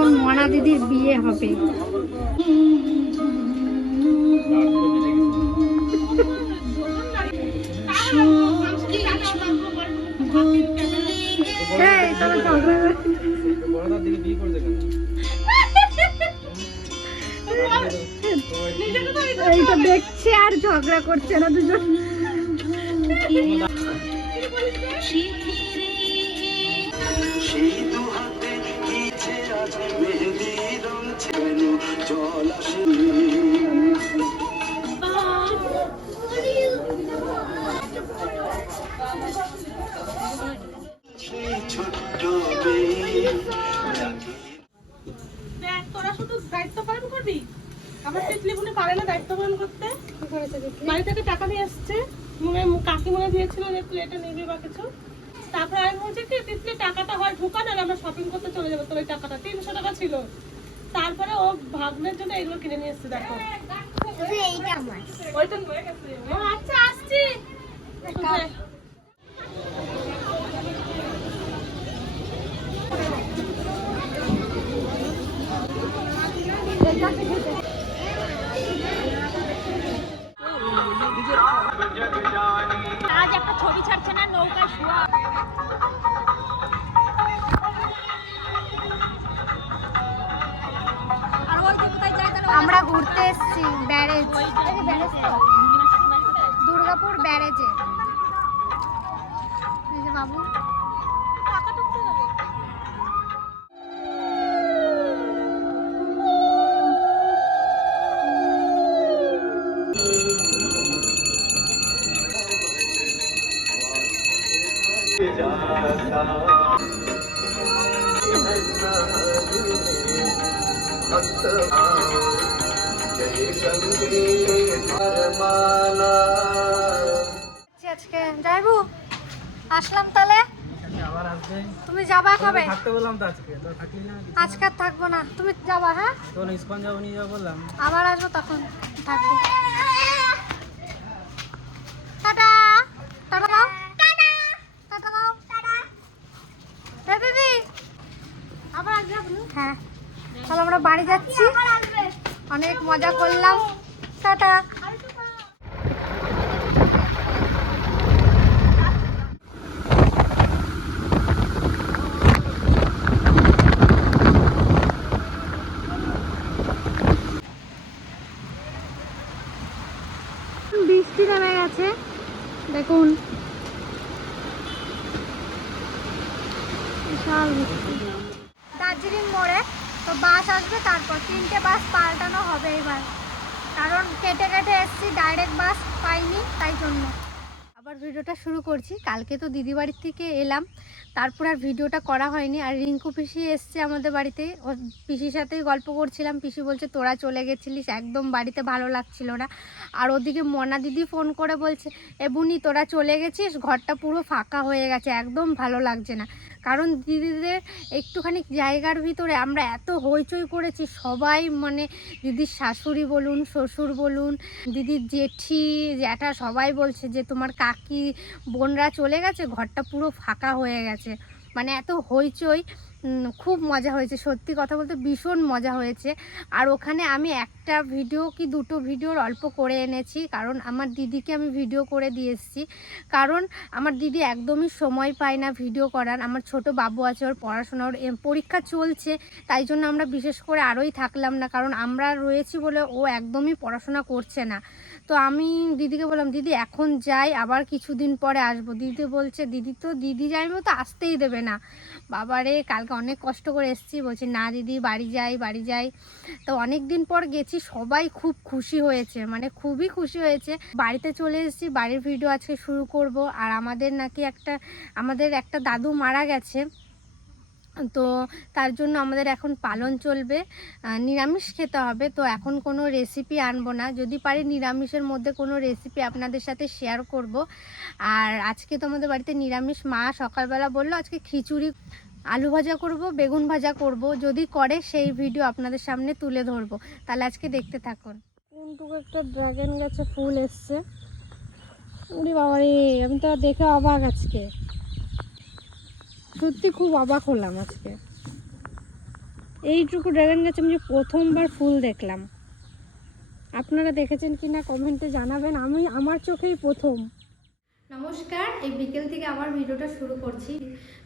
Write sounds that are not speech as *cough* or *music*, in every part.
এখন মনা দিদির বিয়ে হবে। করছে কেন এইটা দেখছে আর ঝগড়া করছে না দুজন। আমার তেতলি বুনি পারে না দায়িত্ব পালন করতে। বাড়ি থেকে টাকা নিয়ে এসছে মনে হয় কাকি মনে দিয়েছিল যে প্লেটে নিবি বা কিছু। তারপরে আমি বলছি কি তিতলি টাকাটা হয় ঢুকা না আমরা শপিং করতে চলে যাব। তোর ওই টাকাটা তিনশো টাকা ছিল। তারপরে ও ভাগ্নের জন্য এগুলো কিনে নিয়ে এসছে দেখো। ওইটা গেছে। আচ্ছা। আজকে যাইবু? আসলাম তাহলে? তুমি যাবা কবে? থাকতে বললাম তো আজকে। তো থাকলি না আজকে আর থাকব না। তুমি যাবা হ্যাঁ? ইস্কন যাব নিয়ে যাব বললাম। আবার আসব তখন থাকব। টাটা। টাটা দাও। টাটা দাও। এ দিদি আবার আসবে হ্যাঁ। তাহলে আমরা বাড়ি যাচ্ছি। অনেক মজা করলাম। টাটা বৃষ্টি নেমে গেছে দেখুন। দার্জিলিং মোড়ে তো বাস আসবে, তারপর তিনটে বাস পাল্টানো হবে এবার। কারণ কেটে কেটে এসছি ডাইরেক্ট বাস পাইনি, তাই জন্য। আবার ভিডিওটা শুরু করছি। কালকে তো দিদি বাড়ির থেকে এলাম। তারপর আর ভিডিওটা করা হয়নি। আর রিঙ্কু পিসি এসছে আমাদের বাড়িতে। ও পিসির সাথেই গল্প করছিলাম। পিসি বলছে, তোরা চলে গেছিলিস। একদম বাড়িতে ভালো লাগছিল না। আর ওদিকে মনা দিদি ফোন করে বলছে, এ বুনি, তোরা চলে গেছিস? ঘরটা পুরো ফাঁকা হয়ে গেছে। একদম ভালো লাগছে না। কারণ দিদিদের একটুখানি জায়গার ভিতরে আমরা এত হইচই করেছি। সবাই মানে দিদির শাশুড়ি বলুন, শ্বশুর বলুন, দিদির জেঠি, জ্যাঠা সবাই বলছে যে, তোমার কাকি বোনরা চলে গেছে, ঘরটা পুরো ফাঁকা হয়ে গেছে। মানে এত হইচই খুব মজা হয়েছে। সত্যি কথা বলতে ভীষণ মজা হয়েছে। আর ওখানে আমি একটা ভিডিও কি দুটো ভিডিওর অল্প করে এনেছি, কারণ আমার দিদিকে আমি ভিডিও করে দিয়ে এসেছি। কারণ আমার দিদি একদমই সময় পায় না ভিডিও করার। আমার ছোট বাবু আছে, ওর পড়াশোনার পরীক্ষা চলছে, তাই জন্য আমরা বিশেষ করে আরোই থাকলাম না। কারণ আমরা রয়েছি বলে ও একদমই পড়াশোনা করছে না। তো আমি দিদিকে বললাম, দিদি, এখন যাই, আবার কিছুদিন পরে আসব। দিদি বলছে, দিদি তো, দিদি যাইবো তো আসতেই দেবে না। বাবারে, কালকে অনেক কষ্ট করে এসেছি। বলছি, না দিদি, বাড়ি যাই বাড়ি যাই। তো অনেক দিন পর গেছি, সবাই খুব খুশি হয়েছে মানে খুবই খুশি হয়েছে। বাড়িতে চলে এসেছি, বাড়ির ভিডিও আজকে শুরু করব। আর আমাদের নাকি একটা, আমাদের একটা দাদু মারা গেছে। তো তার জন্য আমাদের এখন পালন চলবে। নিরামিষ খেতে হবে। তো এখন কোনো রেসিপি আনব না। যদি পারি নিরামিষের মধ্যে কোনো রেসিপি আপনাদের সাথে শেয়ার করব। আর আজকে তো আমাদের বাড়িতে নিরামিষ মা সকালবেলা বলল, আজকে খিচুড়ি, আলু ভাজা করব, বেগুন ভাজা করব। যদি করে সেই ভিডিও আপনাদের সামনে তুলে ধরবো। তাহলে আজকে দেখতে থাকুন। কোনটুকু একটা ড্রাগন গাছে ফুল এসছে। বাবা আমি তো দেখে অবাক আজকে। সত্যি খুব অবাক হলাম আজকে। এইটুকু ড্রাগন গাছ আমি যে প্রথমবার ফুল দেখলাম। আপনারা দেখেছেন কি না কমেন্টে জানাবেন। আমি, আমার চোখেই প্রথম। নমস্কার, এই বিকেল থেকে আবার ভিডিওটা শুরু করছি।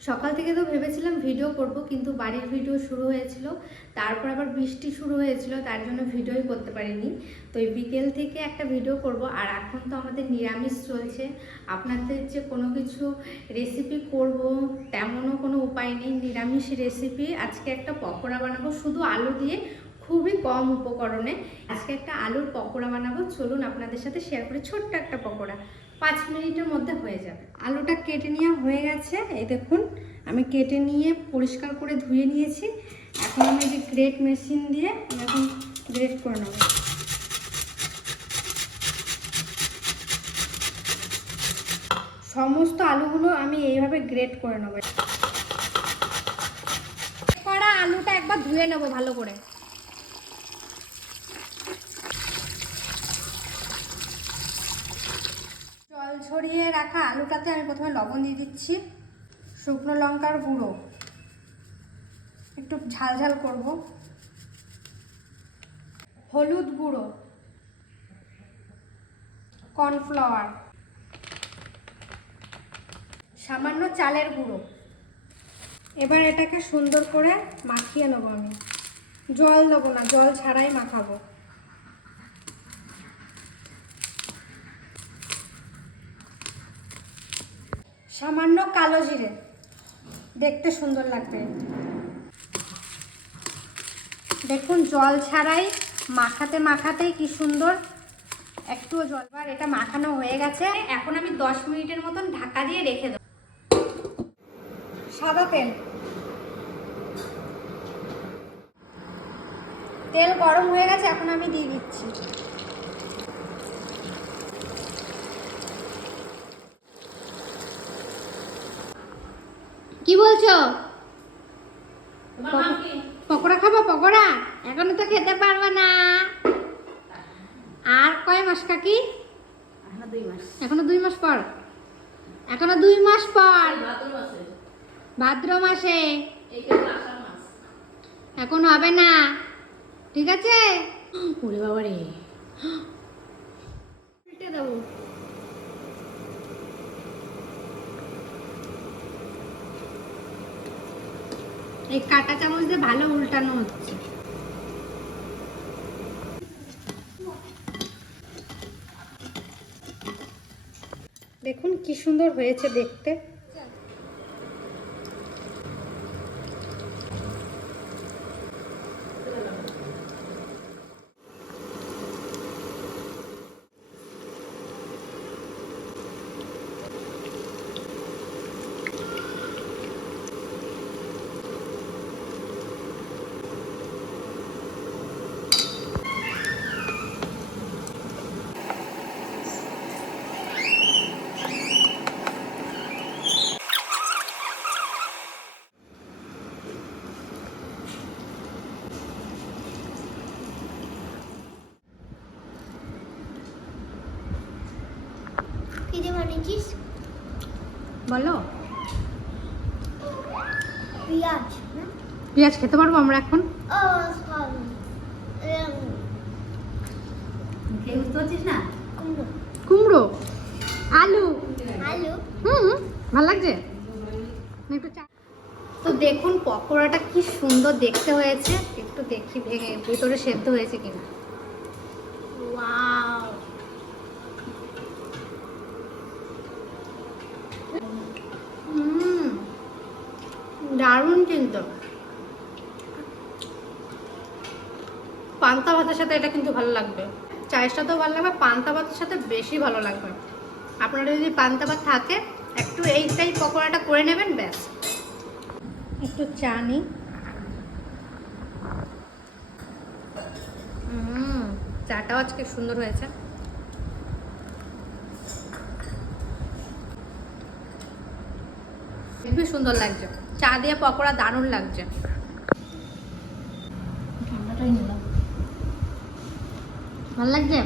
সকাল থেকে তো ভেবেছিলাম ভিডিও করব, কিন্তু বাড়ির ভিডিও শুরু হয়েছিল। তারপর আবার বৃষ্টি শুরু হয়েছিল, তার জন্য ভিডিওই করতে পারিনি। তো এই বিকেল থেকে একটা ভিডিও করব, আর এখন তো আমাদের নিরামিষ চলছে। আপনাদের যে কোনো কিছু রেসিপি করব, তেমনও কোনো উপায় নেই, নিরামিষ রেসিপি আজকে একটা পকোড়া বানাবো, শুধু আলু দিয়ে, খুবই কম উপকরণে। আজকে একটা আলুর পকোড়া বানাবো, চলুন আপনাদের সাথে শেয়ার করি ছোট্ট একটা পকোড়া। পাঁচ মিনিটের মধ্যে হয়ে যাবে। আলুটা কেটে নেওয়া হয়ে গেছে। এই দেখুন আমি কেটে নিয়ে পরিষ্কার করে ধুয়ে নিয়েছি। এখন আমি যে গ্রেট মেশিন দিয়ে এখন গ্রেট করে নেব। সমস্ত আলুগুলো আমি এইভাবে গ্রেট করে নেব। করা আলুটা একবার ধুয়ে নেব ভালো করে। ছড়িয়ে রাখা আলুটাতে আমি প্রথমে লবণ দিয়ে দিচ্ছি, শুকনো লঙ্কার গুঁড়ো। একটু ঝাল ঝাল করব। হলুদ গুঁড়ো। কর্নফ্লাওয়ার। সামান্য চালের গুঁড়ো। এবার এটাকে সুন্দর করে মাখিয়ে নেব আমি। জল দেবো না, জল ছাড়াই মাখাবো। সামান্য কালো জিরে। দেখতে সুন্দর লাগবে। দেখুন, জল ছাড়াই মাখাতে মাখাতেই কি সুন্দর। একটুও জল বার, এটা মাখানো হয়ে গেছে। এখন আমি দশ মিনিটের মতন ঢাকা দিয়ে রেখে দেবো। সাদা তেল। তেল গরম হয়ে গেছে, এখন আমি দিয়ে দিচ্ছি। কি বলছো? পকোড়া খাব পকোড়া? এখনও তো খেতে পারবে না। আর কয় মাস কাকি? এখনও দুই মাস। পর? এখনও দুই মাস পর? ভাদ্র মাসে। এখন হবে না। ঠিক আছে? ওরে বাবা রে *gasps* দেবো। এই কাটা চামচ দিয়ে ভালো উল্টানো হচ্ছে। দেখুন কি সুন্দর হয়েছে দেখতে কি দিয়ে বানিয়েছিস বলো পেঁয়াজ পেঁয়াজ খেতে পারব আমরা এখন? বুঝতে পারছিস না? কুমড়ো। কুমড়ো? আলু? আলু। হুম ভালো লাগছে? একটু চা তো দেখুন পকোড়াটা কি সুন্দর দেখতে হয়েছে। একটু দেখি ভেঙে ভিতরে সেদ্ধ হয়েছে কিনা। ওয়াও হুম দারুণ কিন্তু। পান্তা ভাতের সাথে এটা কিন্তু ভালো লাগবে। চায়ের সাথেও ভালো লাগবে, পান্তা ভাতের সাথে বেশি ভালো লাগবে। আপনারা যদি পান্তা ভাত থাকে, একটু এই এইটাই পকোড়াটা করে নেবেন, ব্যাস। একটু চা নিই। চাটাও আজকে সুন্দর হয়েছে। খুবই সুন্দর লাগছে। চা দিয়ে পকোড়া দারুণ লাগছে। ভালো লাগছে?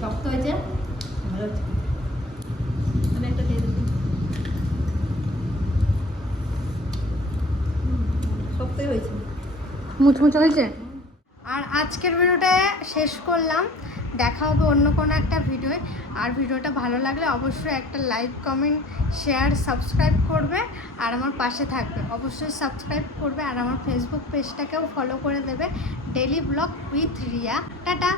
শক্ত হয়েছে। আমি একটা দিয়ে দিচ্ছি শক্তই হয়েছে। মুচমুচে হয়েছে? আর আজকের ভিডিওটা শেষ করলাম। দেখা হবে অন্য কোনো একটা ভিডিওয়ে। আর ভিডিওটা ভালো লাগলে অবশ্যই একটা লাইক, কমেন্ট, শেয়ার, সাবস্ক্রাইব করবে আর আমার পাশে থাকবে। অবশ্যই সাবস্ক্রাইব করবে আর আমার ফেসবুক পেজটাকেও ফলো করে দেবে। Daily vlog with Riya tata!